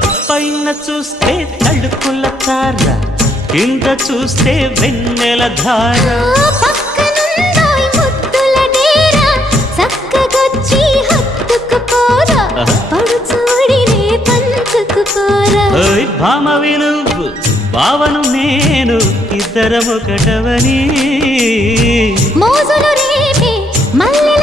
పైన చూస్తే తడుకుల తార, కింద చూస్తే వెన్నెల ధార. పక్కనుందోయ్ ముద్దుల డేరా, చక్కగొచ్చి హత్తుకుపోరా, పడు చూడినే పంచుకుపోరా. భామ విలువు భావను నేను, ఇద్దరమొకటవని మోజులు రేపే మల్లె